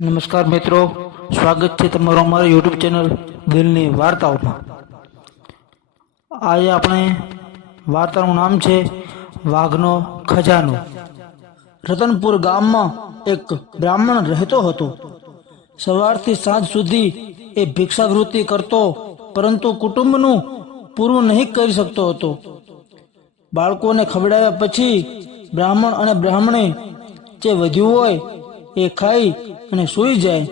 નમસ્કાર મિત્રો, સ્વાગત છે તમારું અમારા યુટ્યુબ ચેનલ દિલની વાર્તાઓમાં। આજે આપણે વાર્તાનું નામ છે વાઘનો ખજાનો। રતનપુર ગામમાં એક બ્રાહ્મણ રહેતો હતો। સવારથી સાંજ સુધી એ ભિક્ષાવૃત્તિ કરતો, પરંતુ કુટુંબનું પૂરું નહીં કરી શકતો હતો। બાળકોને ખવડાવ્યા પછી બ્રાહ્મણ અને બ્રાહ્મણે જે વધ્યું હોય એ ખાઈ અને સૂઈ જાય।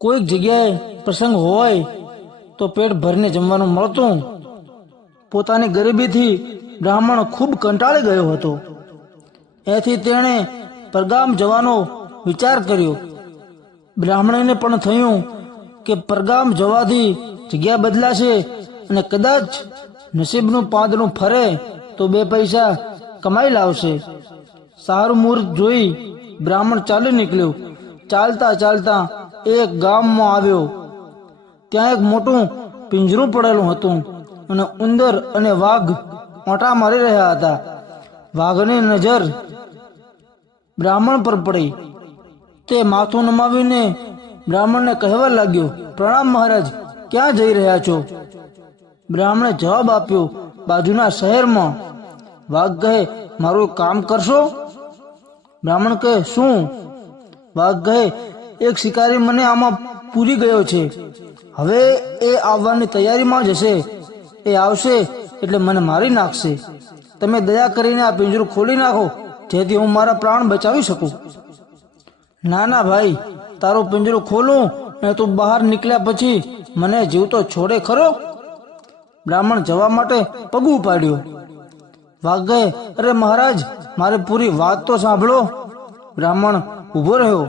કોઈક જગ્યાએ પ્રસંગ હોય તો પેટ ભરીને જમવાનું મળતું। પોતાની ગરીબીથી બ્રાહ્મણ ખૂબ કંટાળી ગયો હતો। એથી તેણે પરગામ જવાનો વિચાર કર્યો। બ્રાહ્મણને પણ થયું કે પરગામ જવાથી જગ્યા બદલાશે અને કદાચ નસીબનું પાંદડું ફરે તો બે પૈસા કમાઈ લાવશે। સારું મુહૂર્ત જોઈ બ્રાહ્મણ ચાલી નીકળ્યો। ચાલતા ચાલતા એક ગામમાં આવ્યો। ત્યાં એક મોટું પિંજરું પડેલું હતું અને ઉંદર અને વાઘ ઓંટા મારી રહ્યા હતા। વાઘની નજર બ્રાહ્મણ પર પડી। તે માથું નમાવીને બ્રાહ્મણને કહેવા લાગ્યો, પ્રણામ મહારાજ, ક્યાં જઈ રહ્યા છો? બ્રાહ્મણે જવાબ આપ્યો, બાજુના શહેરમાં। વાઘ કહે, મારું કામ કરશો? બ્રાહ્મણ કહે, શું? વાઘ કહે, એક શિકારી મને આમાં પૂરી ગયો છે। હવે એ આવવાની તૈયારીમાં જ હશે। એ આવશે એટલે મને મારી નાખશે। તમે દયા કરીને આ પિંજરું ખોલી નાખો, જેથી હું મારા પ્રાણ બચાવી શકું। ના ના ભાઈ, તારું પિંજરું ખોલું અને તું બહાર નીકળ્યા પછી મને જીવતો છોડે ખરો? બ્રાહ્મણ જવા માટે પગ ઉપાડ્યો। વાઘ કહે, અરે મહારાજ, મારી પૂરી વાત તો સાંભળો। બ્રાહ્મણ ઊભો રહ્યો।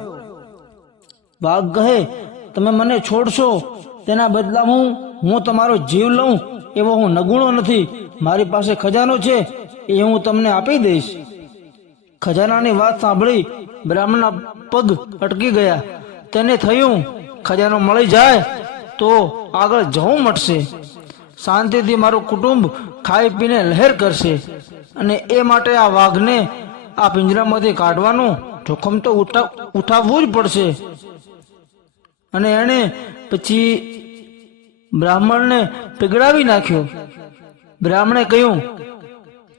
વાઘ કહે, તમે મને છોડશો, તેના બદલામાં હું તમારો જીવ લઉં એવો હું નગુણો નથી। મારી પાસે ખજાનો છે, એ હું તમને આપી દઈશ। ખજાનાની વાત સાંભળી બ્રાહ્મણના પગ અટકી ગયા। તેને થયું, ખજાનો મળી જાય તો આગળ જવું મળશે। શાંતિથી મારું કુટુંબ ખાઈ પીને લહેર કરશે, અને એ માટે આ વાઘને આ પિંજરામાંથી કાઢવાનું જોખમ તો ઉઠાવવું જ પડશે। અને એણે પછી બ્રાહ્મણને પીગળાવી નાખ્યો। બ્રાહ્મણે કહ્યું,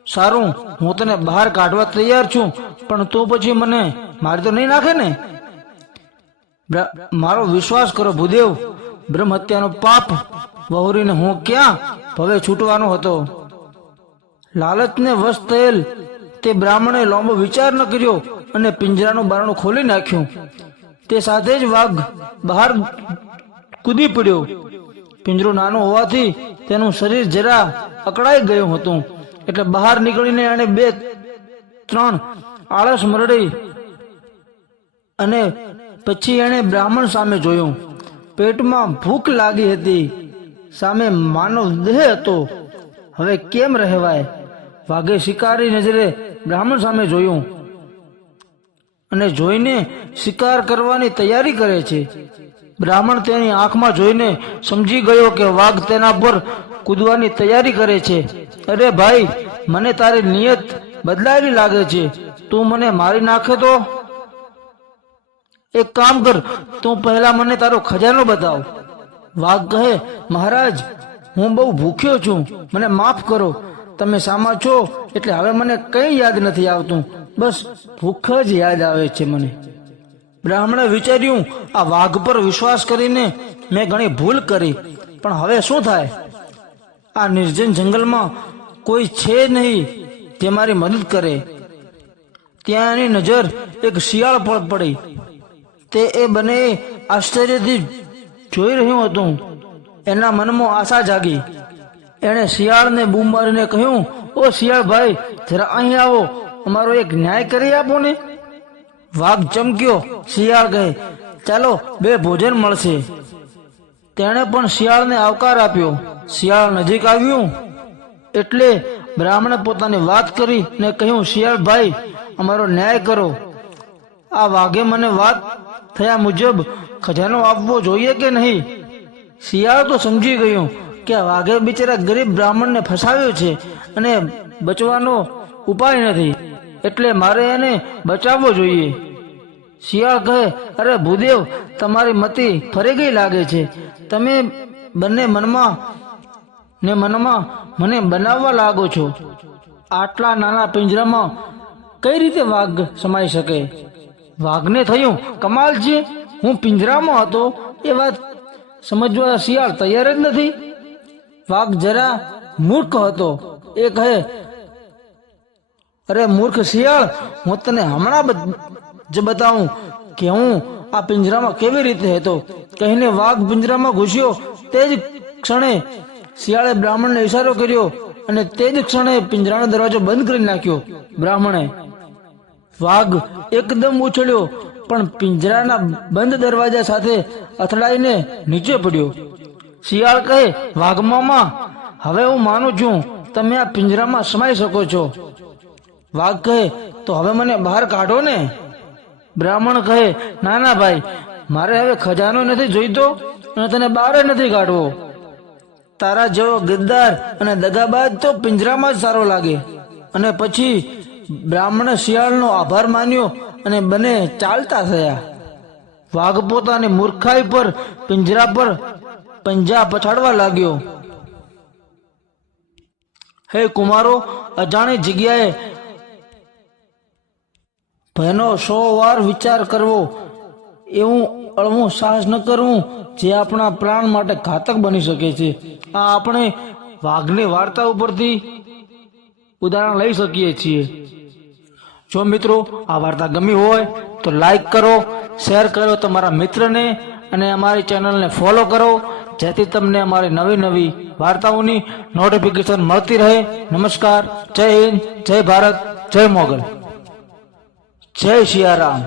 સારું, હું તને બહાર કાઢવા તૈયાર છું, પણ તું પછી મને મારી તો નહીં નાખે ને? મારો વિશ્વાસ કરો ભૂદેવ, બ્રહ્મ હત્યાનો પાપ વહોરીને હું ક્યાં ભવે છૂટવાનો હતો। લાલચને વશ થયેલ તે બ્રાહ્મણે લાંબો વિચાર ન કર્યો અને પિંજરાનું બારણું ખોલી નાખ્યું। તે સાથે જ વાઘ બહાર કૂદી પડ્યો। પિંજરું નાનું હોવાથી તેનું શરીર જરા અકળાઈ ગયું હતું, એટલે બહાર નીકળીને એણે 2-3 આળસ મરડી અને પછી એણે બ્રાહ્મણ સામે જોયું। પેટમાં ભૂખ લાગી હતી, સામે માનવ દેહ હતો। હવે કેમ રહેવાય? વાઘે શિકારી નજરે બ્રાહ્મણ સામે જોયું અને જોઈને શિકાર કરવાની તૈયારી કરે છે। બ્રાહ્મણ તેની આંખમાં જોઈને સમજી ગયો કે વાઘ તેના પર કૂદવાની તૈયારી કરે છે। અરે ભાઈ, મને તારી નિયત બદલાયેલી લાગે છે। તું મને મારી નાખે તો એક કામ કર, તું પહેલા મને તારો ખજાનો બતાવ। વાઘ કહે, મહારાજ, હું બહુ ભૂખ્યો છું, મને માફ કરો। તમે સામા છો એટલે હવે મને કંઈ યાદ નથી આવતું, બસ ભૂખ જ યાદ આવે છે મને। બ્રાહ્મણે વિચાર્યું, આ વાઘ પર વિશ્વાસ કરીને મેં ઘણી ભૂલ કરી, પણ હવે શું થાય? આ નિર્જન જંગલમાં કોઈ છે નહીં જે મારી મદદ કરે। ત્યાં એની નજર એક શિયાળ પર પડી। તે એ બંને આશ્ચર્યથી જોઈ રહ્યું હતું। એના મનમાં આશા જાગી। એણે શિયાળને બૂમ મારીને કહ્યું, ઓ શિયાળ ભાઈ, જરા અહીં આવો, અમારો એક ન્યાય કરી આપો ને। વાઘ ચમક્યો। શિયાળ કહે, ચાલો, 2 ભોજન મળશે। તેણે પણ શિયાળને આવકાર આપ્યો। શિયાળ નજીક આવ્યું એટલે બ્રાહ્મણે પોતાની વાત કરી ને કહ્યું, શિયાળ ભાઈ, અમારો ન્યાય કરો। આ વાઘે મને વાત થયા મુજબ ખજાનો આપવો જોઈએ કે નહીં? શિયાળ તો સમજી ગયું કે આ વાઘે બિચારા ગરીબ બ્રાહ્મણને ફસાવ્યો છે અને બચવાનો ઉપાય નથી, એટલે મારે એને બચાવવો જોઈએ। શિયાળ કહે, અરે ભૂદેવ, તમારી મતિ ફરી ગઈ લાગે છે. તમે બંને મનમાં મને બનાવવા લાગો છો. આટલા નાના પિંજરામાં કઈ રીતે વાઘ સમાઈ શકે? વાઘને થયું, કમાલ છે, હું પિંજરામાં હતો એ વાત સમજવા શિયાળ તૈયાર જ નથી. વાઘ જરા મૂર્ખ હતો. એ કહે, અરે મૂર્ખ શિયાળ, હું તને હમણાં જ બતાવું કે હું આ પિંજરામાં કેવી રીતે હતો. કહીને વાઘ પિંજરામાં ઘૂસ્યો. તે જ ક્ષણે શિયાળે બ્રાહ્મણને ઈશારો કર્યો અને તે જ ક્ષણે પિંજરાનો દરવાજો બંધ કરી નાખ્યો. બ્રાહ્મણે વાઘ એકદમ ઉછળ્યો, પણ પિંજરાના બંધ દરવાજા સાથે અથડાઈને નીચે પડ્યો. શિયાળ કહે, વાઘ મામા, હવે હું માનું છું તમે આ પિંજરામાં સમાઈ શકો છો. વાઘ કહે, તો હવે મને બહાર કાઢો ને. બ્રાહ્મણ કહે, ના ના ભાઈ, મારે હવે ખજાનો નથી જોઈતો અને તને બહાર નથી કાઢવો. તારા જેવો ગદ્દાર અને દગાબાજ તો પિંજરામાં જ સારો લાગે. અને પછી બ્રાહ્મણે શિયાળનો આભાર માન્યો અને બંને ચાલતા થયા. વાઘ પોતાની મૂર્ખાઈ પર પિંજરા પર પંજા પછાડવા લાગ્યો. હે કુમારો, અજાણી જગ્યાએ ભયનો 100 વાર વિચાર કરવો, એવું અળવું સાહસ ન કરવું જે આપણા પ્રાણ માટે ઘાતક બની શકે છે. આ આપણે વાઘની વાર્તા ઉપરથી ઉદાહરણ લઈ શકીએ છીએ. જો મિત્રો આ વાર્તા ગમી હોય તો લાઈક કરો, શેર કરો તમારા મિત્રને અને અમારી ચેનલને ફોલો કરો, જેથી તમને અમારી નવી નવી વાર્તાઓની નોટિફિકેશન મળતી રહે. નમસ્કાર, જય હિન્દ, જય ભારત, જય મોગલ, જય સિયારામ.